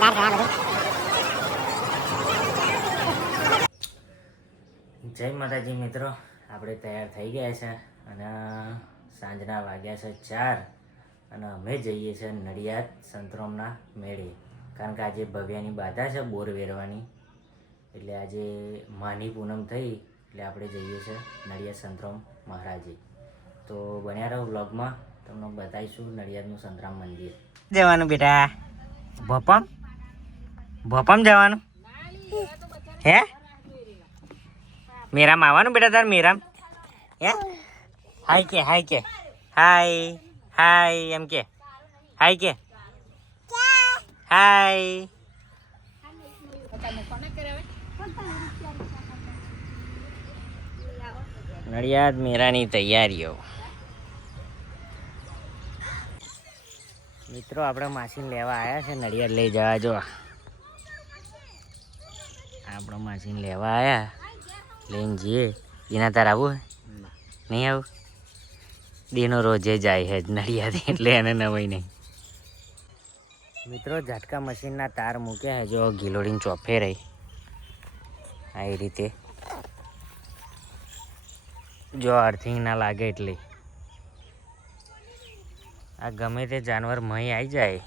જય માતાજી મિત્રો, આપણે તૈયાર થઈ ગયા છે અને સાંજના વાગ્યા છે 4 અને અમે જઈએ છીએ નડિયાદ સંતરામના મેળે. કારણ કે આજે ભવ્યાની બાધા છે બોર વેરવાની, એટલે આજે માની પૂનમ થઈ એટલે આપણે જઈએ છીએ નડિયાદ સંતરામ મહારાજે. તો બન્યા રહો વ્લોગમાં, તમને બતાવીશું નડિયાદનું સંતરામ મંદિર. જવાનું બેટા ભોપમ ભોપમ જવાનું હે? મેરામ આવવાનું બેટા તાર મેરામ હે? હાય કે હાય કે હાય હાય એમ કે હાય કે હાય. નડિયાદ મેરાની તૈયારીઓ. મિત્રો આપણે માસીને લેવા આવ્યા છે નડિયાદ લઈ જવા. જો આપણે માસીને લેવા આવ્યા, લઈને જઈએ. એના તાર આવું નહીં? આવું દીનો રોજે જાય છે નડિયાદ, એટલે એને નવાઈ નહીં. મિત્રો ઝાટકા મશીનના તાર મૂક્યા છે, જો ગિલોડીને ચોફે રહી આ રીતે. જો અર્થિંગ ના લાગે એટલે આ ગમે તે જાનવર મહી આવી જાય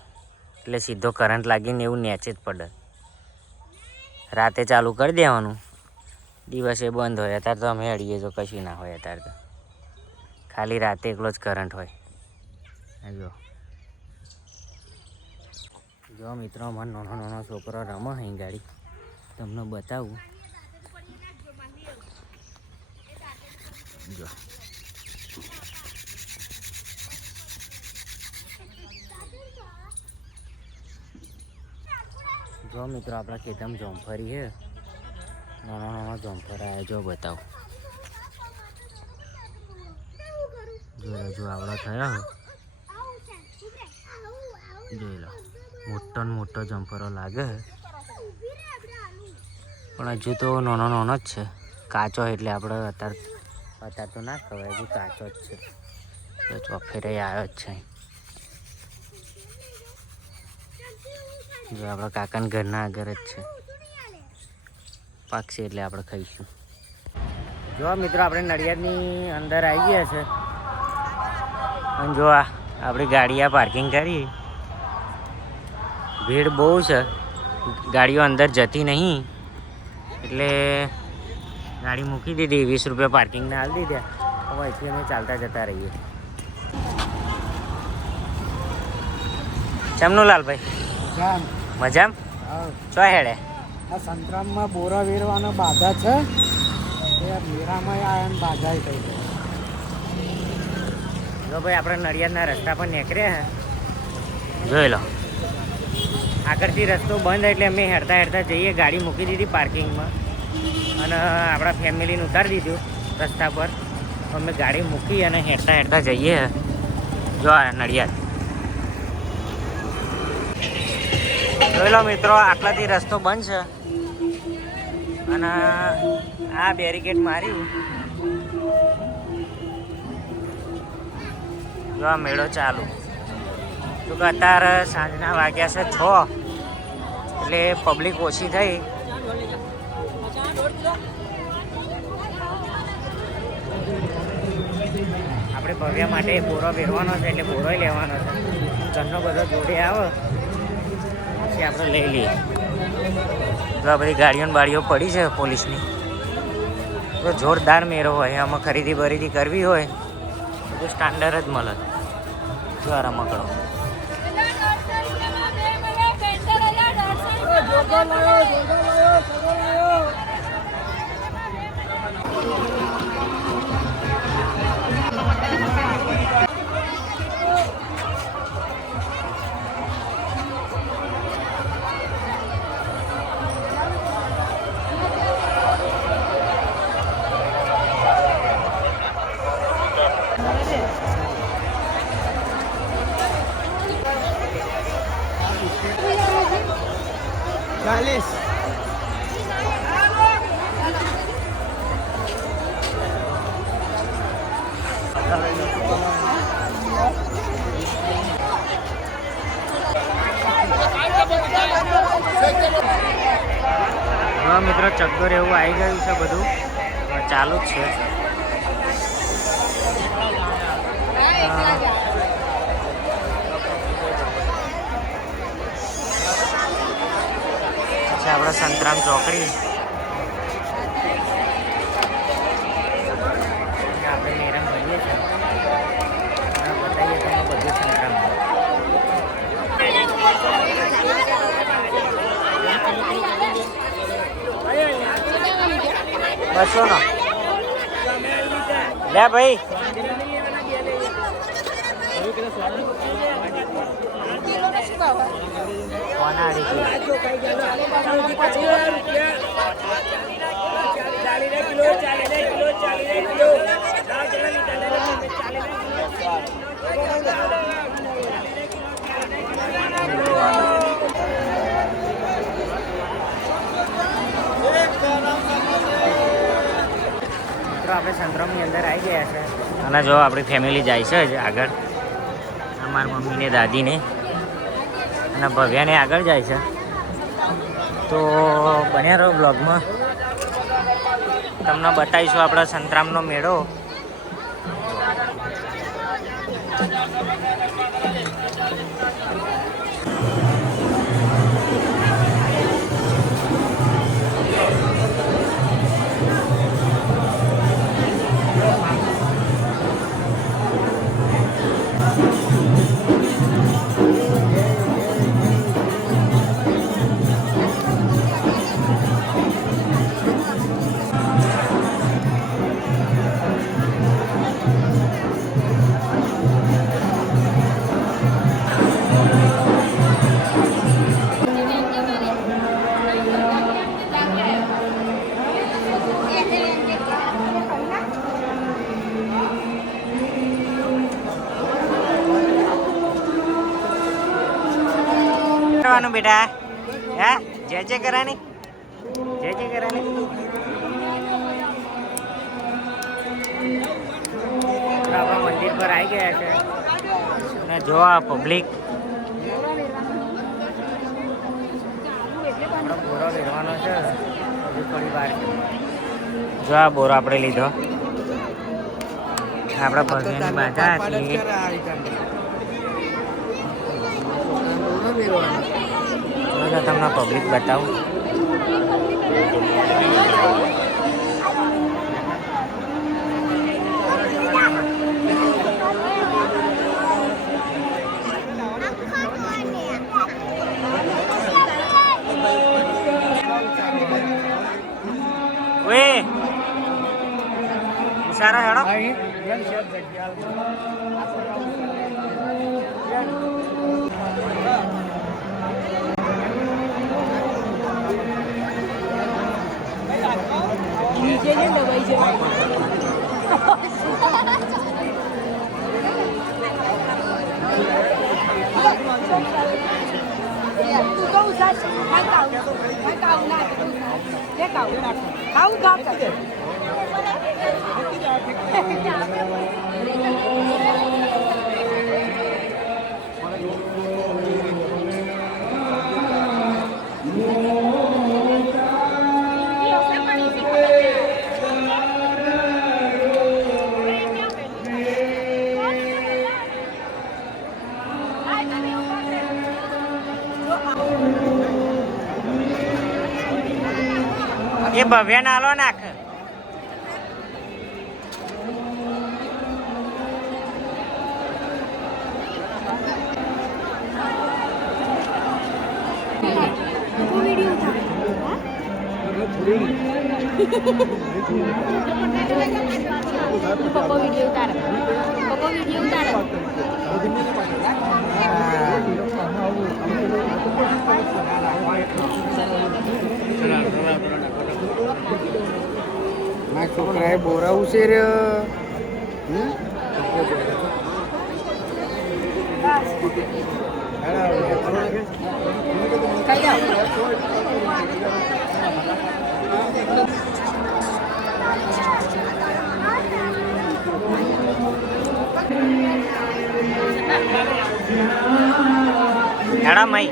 એટલે સીધો કરંટ લાગીને એવું નેચે જ પડે. રાતે ચાલુ કરી દેવાનું, દિવસે બંધ હોય. અત્યારે તો અમે અડીએ તો કશું ના હોય, અત્યારે તો ખાલી રાતે એકલો જ કરંટ હોય. જો મિત્રો અમારો નાનો નાનો છોકરો રમે અહીં ગાડી, તમને બતાવું. જો જો મિત્રો આપણા ખેતરમાં જોમફરી છે, નાનો નાનો જોમફર આવ્યો. જો બતાવો, જો રજુ આવડો થયો, જોઈ લો. મોટો ને મોટો જમ્પરો લાગે, પણ હજુ તો નાનો નાનો જ છે, કાચો. એટલે આપણે અત્યારે તો ના ખવાય, હજુ કાચો જ છે. તો ચોફેરે આવ્યો જ છે. જો આપણા કાકાના ઘરના આગળ જ છે, પાકશે એટલે આપણે ખાઈશું. જો મિત્રો આપણે નડિયાદની અંદર આવી ગયા છે અને જો આપણી ગાડી આ પાર્કિંગ કરી. ભીડ બહુ છે, ગાડીઓ અંદર જતી નહીં, એટલે ગાડી મૂકી દીધી. 20 રૂપિયા પાર્કિંગના આપી દીધા. હવે અહીંથી અમે ચાલતા જતા રહીએ. ચમનું લાલભાઈ મજામ ચો હેડે? આ સંતરામમાં બોરા વેરવાનો બાધા છે, મેરામાં આયા બાધા થઈ. જો ભાઈ આપણે નડિયાદના રસ્તા પર નીકળ્યા જોઈ લો. આગળથી રસ્તો બંધ એટલે અમે હેડતા હેડતા જઈએ. ગાડી મૂકી દીધી પાર્કિંગમાં અને આપણા ફેમિલીને ઉતારી દીધું રસ્તા પર. અમે ગાડી મૂકી અને હેડતા હેડતા જઈએ. જો આ નડિયાદ જોઈ લો મિત્રો, આટલાથી રસ્તો બંધ છે અને આ બેરિકેડ માર્યું. જો આ મેળો ચાલુ. જો કે અત્યારે સાંજના વાગ્યા છે 6, એટલે પબ્લિક ઓછી થઈ. આપણે ભવ્ય માટે બોરો પહેરવાનો છે, એટલે બોરો લેવાનો છે. ઘરનો બધો જોડે આવે પછી આપણે લઈ લઈએ. જો આ બધી ગાડીઓ બાડીઓ પડી છે પોલીસની. તો જોરદાર મેળો હોય. આમાં ખરીદી બરીદી કરવી હોય તો સ્ટાન્ડર્ડ જ મળે. જો આ રમકડો હવે મિત્રો ચકદોર એવું આવી ગયું છે બધું ચાલુ જ છે. પછી આપણે સંતરામ ચોકડી આપણે મેરામ ભરીએ છીએ બતાવીએ તમે બધું સંતરામ બસો નો લે ભાઈ કોના આપણે સંતરામની અંદર આવી ગયા છે અને જો આપણી ફેમિલી જાય છે જ આગળ અમારા મમ્મીને દાદીને અને ભવ્યાને આગળ જાય છે તો બન્યા રહો બ્લોગમાં તમને બતાવીશું આપણા સંતરામનો મેળો. બેટા હા જય કરાની જય કરાની આપણા મંદિર પર આવી ગયા છે અને જો આ પબ્લિક આપણો બોરો લેવાનો છે હજુ થોડી વાર જો આ બોરો આપણે લીધો આપણા ભગવાનની બાધા હતી તમને પબ્લિક બતાવું સારા હેડો નીચે ને દબાઈ જવાય તું કહું સાચ મેં કાઉ ના લે કાઉ ખાઉં ખા કર એ ભવ્ય નાલો નાખ પપ્પા વિડિયો ઉતારે મારા છોકરાએ બોરાવું છે રે હેડા મઈ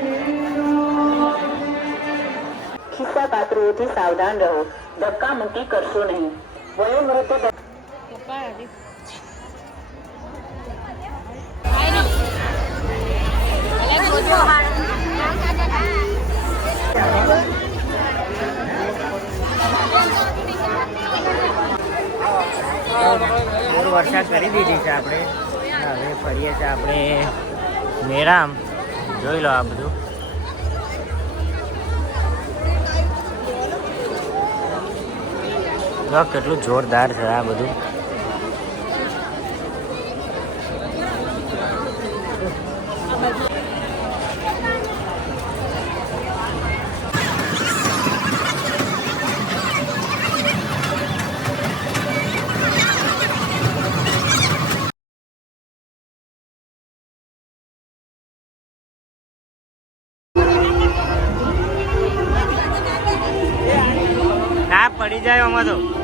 ખિસ્સા કાતરોથી સાવધાન રહો. ધક્કા મુક્કી કરશો નહીં. વયોવૃદ્ધ પૂર વર્ષા કરી દીધી છે આપણે. હવે ફરીએ છીએ આપણે મેરામ. જોઈ લો આ બધું. જો કેટલું જોરદાર છે આ બધું. ના પડી જાય આમાં તો.